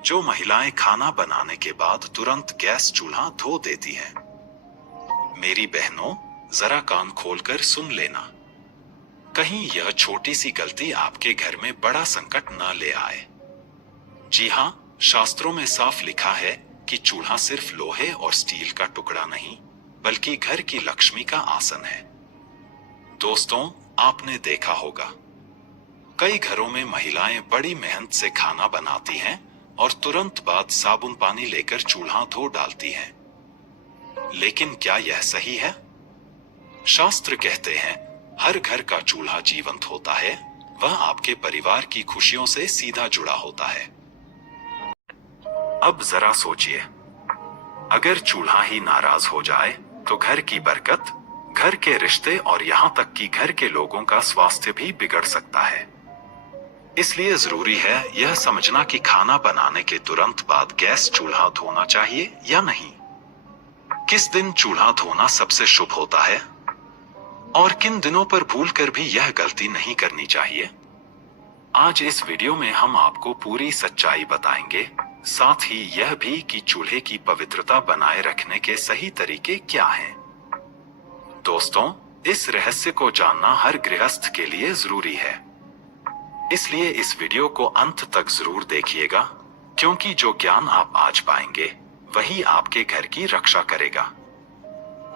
जो महिलाएं खाना बनाने के बाद तुरंत गैस चूल्हा धो देती हैं। मेरी बहनों, जरा कान खोलकर सुन लेना। कहीं यह छोटी सी गलती आपके घर में बड़ा संकट न ले आए। जी हाँ, शास्त्रों में साफ लिखा है कि चूल्हा सिर्फ लोहे और स्टील का टुकड़ा नहीं, बल्कि घर की लक्ष्मी का आसन है। दोस्तों, आपने देखा होगा, कई घरों में महिलाएं बड़ी मेहनत से खाना बनाती हैं और तुरंत बाद साबुन पानी लेकर चूल्हा धो डालती हैं। लेकिन क्या यह सही है? शास्त्र कहते हैं, हर घर का चूल्हा जीवंत होता है, वह आपके परिवार की खुशियों से सीधा जुड़ा होता है। अब जरा सोचिए, अगर चूल्हा ही नाराज हो जाए तो घर की बरकत, घर के रिश्ते और यहाँ तक कि घर के लोगों का स्वास्थ्य भी बिगड़ सकता है। इसलिए जरूरी है यह समझना कि खाना बनाने के तुरंत बाद गैस चूल्हा धोना चाहिए या नहीं। किस दिन चूल्हा धोना सबसे शुभ होता है और किन दिनों पर भूलकर भी यह गलती नहीं करनी चाहिए। आज इस वीडियो में हम आपको पूरी सच्चाई बताएंगे, साथ ही यह भी कि चूल्हे की पवित्रता बनाए रखने के सही तरीके क्या हैं। दोस्तों, इस रहस्य को जानना हर गृहस्थ के लिए जरूरी है, इसलिए इस वीडियो को अंत तक जरूर देखिएगा, क्योंकि जो ज्ञान आप आज पाएंगे वही आपके घर की रक्षा करेगा।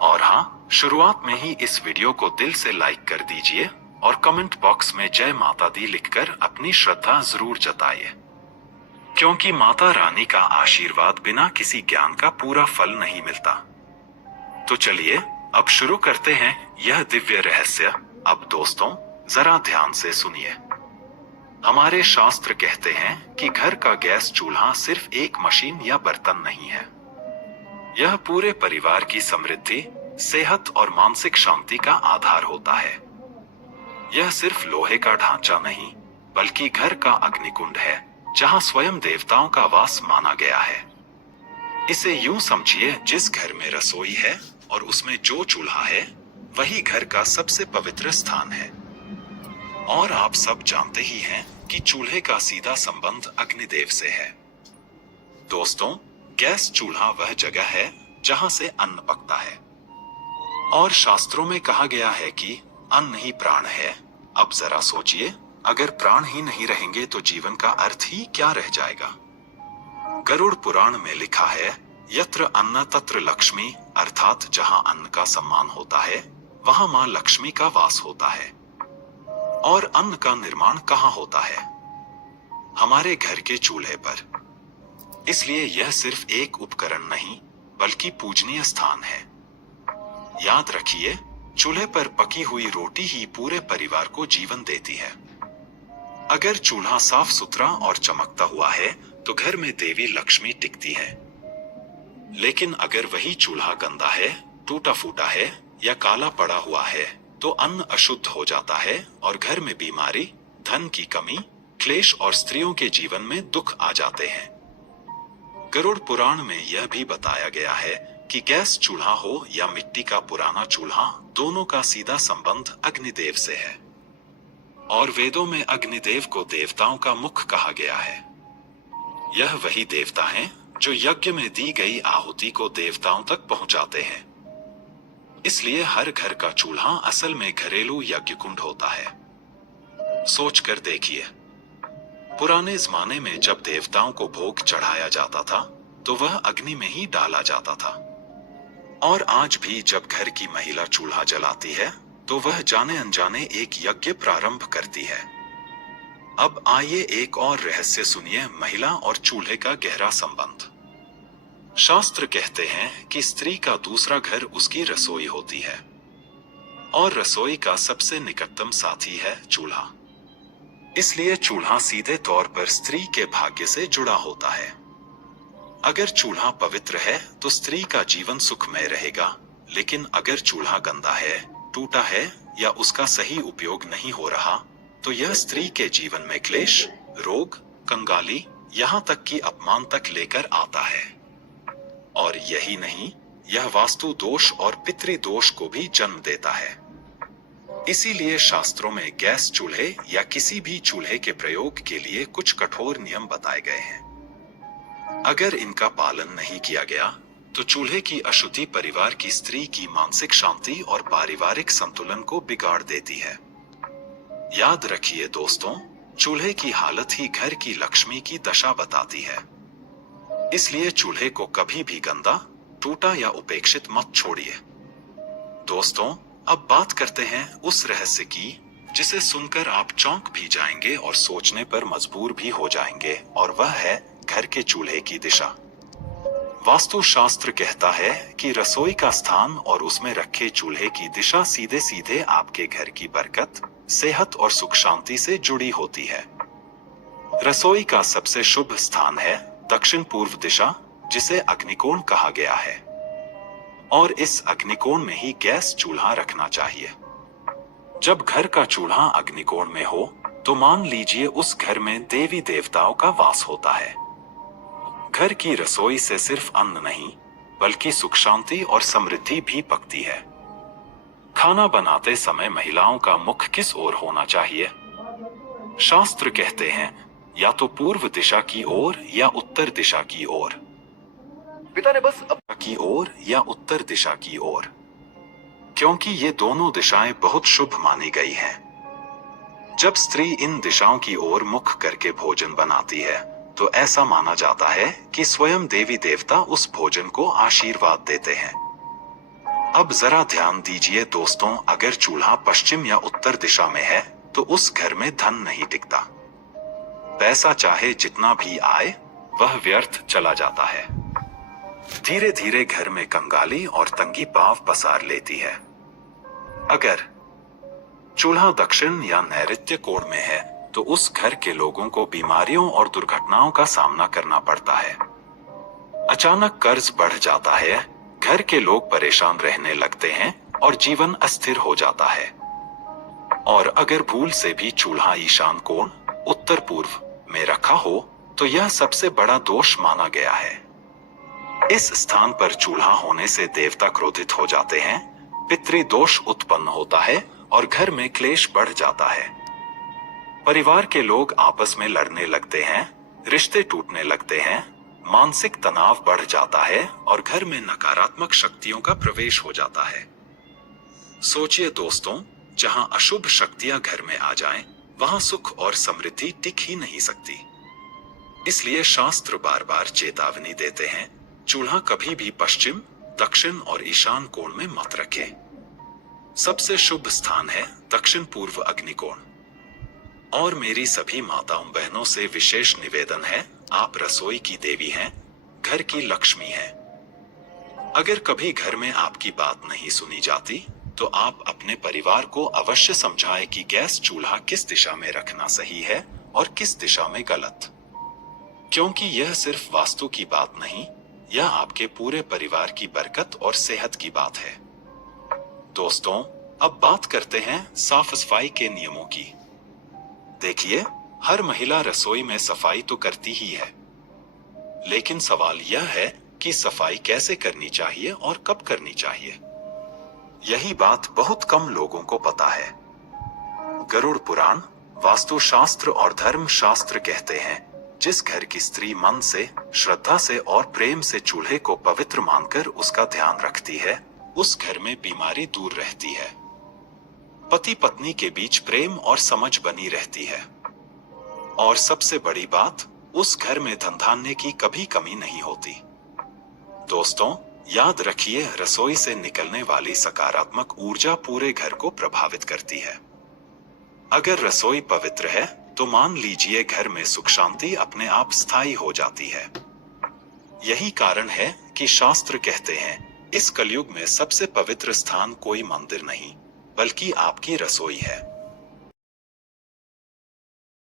और हाँ, शुरुआत में ही इस वीडियो को दिल से लाइक कर दीजिए और कमेंट बॉक्स में जय माता दी लिखकर अपनी श्रद्धा जरूर जताइए, क्योंकि माता रानी का आशीर्वाद बिना किसी ज्ञान का पूरा फल नहीं मिलता। तो चलिए अब शुरू करते हैं यह दिव्य रहस्य। अब दोस्तों, जरा ध्यान से सुनिए। हमारे शास्त्र कहते हैं कि घर का गैस चूल्हा सिर्फ एक मशीन या बर्तन नहीं है, यह पूरे परिवार की समृद्धि, सेहत और मानसिक शांति का आधार होता है। यह सिर्फ लोहे का ढांचा नहीं, बल्कि घर का अग्निकुंड है, जहां स्वयं देवताओं का वास माना गया है। इसे यूं समझिए, जिस घर में रसोई है और उसमें जो चूल्हा है, वही घर का सबसे पवित्र स्थान है। और आप सब जानते ही हैं कि चूल्हे का सीधा संबंध अग्निदेव से है। दोस्तों, गैस चूल्हा वह जगह है जहां से अन्न पकता है, और शास्त्रों में कहा गया है कि अन्न ही प्राण है। अब जरा सोचिए, अगर प्राण ही नहीं रहेंगे तो जीवन का अर्थ ही क्या रह जाएगा। गरुड़ पुराण में लिखा है, यत्र अन्न तत्र लक्ष्मी, अर्थात जहां अन्न का सम्मान होता है वहां मां लक्ष्मी का वास होता है। और अन्न का निर्माण कहाँ होता है? हमारे घर के चूल्हे पर। इसलिए यह सिर्फ एक उपकरण नहीं, बल्कि पूजनीय स्थान है। याद रखिए, चूल्हे पर पकी हुई रोटी ही पूरे परिवार को जीवन देती है। अगर चूल्हा साफ सुथरा और चमकता हुआ है तो घर में देवी लक्ष्मी टिकती है। लेकिन अगर वही चूल्हा गंदा है, टूटा फूटा है या काला पड़ा हुआ है तो अन्न अशुद्ध हो जाता है और घर में बीमारी, धन की कमी, क्लेश और स्त्रियों के जीवन में दुख आ जाते हैं। गरुड़ पुराण में यह भी बताया गया है कि गैस चूल्हा हो या मिट्टी का पुराना चूल्हा, दोनों का सीधा संबंध अग्निदेव से है। और वेदों में अग्निदेव को देवताओं का मुख कहा गया है। यह वही देवता हैं जो यज्ञ में दी गई आहुति को देवताओं तक पहुंचाते हैं। इसलिए हर घर का चूल्हा असल में घरेलू यज्ञ कुंड होता है। सोच कर देखिए, पुराने जमाने में जब देवताओं को भोग चढ़ाया जाता था तो वह अग्नि में ही डाला जाता था। और आज भी जब घर की महिला चूल्हा जलाती है तो वह जाने अनजाने एक यज्ञ प्रारंभ करती है। अब आइए एक और रहस्य सुनिए, महिला और चूल्हे का गहरा संबंध। शास्त्र कहते हैं कि स्त्री का दूसरा घर उसकी रसोई होती है, और रसोई का सबसे निकटतम साथी है चूल्हा। इसलिए चूल्हा सीधे तौर पर स्त्री के भाग्य से जुड़ा होता है। अगर चूल्हा पवित्र है तो स्त्री का जीवन सुखमय रहेगा, लेकिन अगर चूल्हा गंदा है, टूटा है या उसका सही उपयोग नहीं हो रहा तो यह स्त्री के जीवन में क्लेश, रोग, कंगाली, यहाँ तक कि अपमान तक लेकर आता है। और यही नहीं, यह वास्तु दोष और पितृ दोष को भी जन्म देता है। इसीलिए शास्त्रों में गैस चूल्हे या किसी भी चूल्हे के प्रयोग के लिए कुछ कठोर नियम बताए गए हैं। अगर इनका पालन नहीं किया गया तो चूल्हे की अशुद्धि परिवार की स्त्री की मानसिक शांति और पारिवारिक संतुलन को बिगाड़ देती है। याद रखिए दोस्तों, चूल्हे की हालत ही घर की लक्ष्मी की दशा बताती है। इसलिए चूल्हे को कभी भी गंदा, टूटा या उपेक्षित मत छोड़िए। दोस्तों, अब बात करते हैं उस रहस्य की जिसे सुनकर आप चौंक भी जाएंगे और सोचने पर मजबूर भी हो जाएंगे, और वह है घर के चूल्हे की दिशा। वास्तुशास्त्र कहता है कि रसोई का स्थान और उसमें रखे चूल्हे की दिशा सीधे सीधे आपके घर की बरकत, सेहत और सुख शांति से जुड़ी होती है। रसोई का सबसे शुभ स्थान है दक्षिण पूर्व दिशा, जिसे अग्निकोण कहा गया है, और इस अग्निकोण में ही गैस चूल्हा रखना चाहिए। जब घर का चूल्हा अग्निकोण में हो तो मान लीजिए उस घर में देवी देवताओं का वास होता है। घर की रसोई से सिर्फ अन्न नहीं बल्कि सुख शांति और समृद्धि भी पकती है। खाना बनाते समय महिलाओं का मुख किस ओर होना चाहिए? शास्त्र कहते हैं या तो पूर्व दिशा की ओर या उत्तर दिशा की ओर। पिता ने बस की ओर या उत्तर दिशा की ओर, क्योंकि ये दोनों दिशाएं बहुत शुभ मानी गई हैं। जब स्त्री इन दिशाओं की ओर मुख करके भोजन बनाती है तो ऐसा माना जाता है कि स्वयं देवी देवता उस भोजन को आशीर्वाद देते हैं। अब जरा ध्यान दीजिए दोस्तों, अगर चूल्हा पश्चिम या उत्तर दिशा में है तो उस घर में धन नहीं टिकता। पैसा चाहे जितना भी आए वह व्यर्थ चला जाता है। धीरे धीरे घर में कंगाली और तंगी पांव पसार लेती है। अगर चूल्हा दक्षिण या नैऋत्य कोण में है तो उस घर के लोगों को बीमारियों और दुर्घटनाओं का सामना करना पड़ता है। अचानक कर्ज बढ़ जाता है, घर के लोग परेशान रहने लगते हैं और जीवन अस्थिर हो जाता है। और अगर भूल से भी चूल्हा ईशान कोण उत्तर पूर्व में रखा हो तो यह सबसे बड़ा दोष माना गया है। इस स्थान पर चूल्हा होने से देवता क्रोधित हो जाते हैं, पितृदोष उत्पन्न होता है और घर में क्लेश बढ़ जाता है। परिवार के लोग आपस में लड़ने लगते हैं, रिश्ते टूटने लगते हैं, मानसिक तनाव बढ़ जाता है और घर में नकारात्मक शक्तियों का प्रवेश हो जाता है। सोचिए दोस्तों, जहां अशुभ शक्तियां घर में आ जाएं, वहां सुख और समृद्धि टिक ही नहीं सकती। इसलिए शास्त्र बार बार चेतावनी देते हैं, चूल्हा कभी भी पश्चिम, दक्षिण और ईशान कोण में मत रखें। सबसे शुभ स्थान है दक्षिण पूर्व अग्निकोण। और मेरी सभी माताओं बहनों से विशेष निवेदन है, आप रसोई की देवी हैं, घर की लक्ष्मी हैं। अगर कभी घर में आपकी बात नहीं सुनी जाती तो आप अपने परिवार को अवश्य समझाएं कि गैस चूल्हा किस दिशा में रखना सही है और किस दिशा में गलत, क्योंकि यह सिर्फ वास्तु की बात नहीं, यह आपके पूरे परिवार की बरकत और सेहत की बात है। दोस्तों, अब बात करते हैं साफ सफाई के नियमों की। देखिए, हर महिला रसोई में सफाई तो करती ही है, लेकिन सवाल यह है कि सफाई कैसे करनी चाहिए और कब करनी चाहिए। यही बात बहुत कम लोगों को पता है। गरुड़ पुराण, वास्तुशास्त्र और धर्म शास्त्र कहते हैं, जिस घर की स्त्री मन से, श्रद्धा से और प्रेम से चूल्हे को पवित्र मानकर उसका ध्यान रखती है, उस घर में बीमारी दूर रहती है। पति पत्नी के बीच प्रेम और समझ बनी रहती है। और सबसे बड़ी बात, उस घर में धन धान्य की कभी कमी नहीं होती। दोस्तों, याद रखिए, रसोई से निकलने वाली सकारात्मक ऊर्जा पूरे घर को प्रभावित करती है। अगर रसोई पवित्र है तो मान लीजिए घर में सुख शांति अपने आप स्थायी हो जाती है। यही कारण है कि शास्त्र कहते हैं, इस कलयुग में सबसे पवित्र स्थान कोई मंदिर नहीं बल्कि आपकी रसोई है।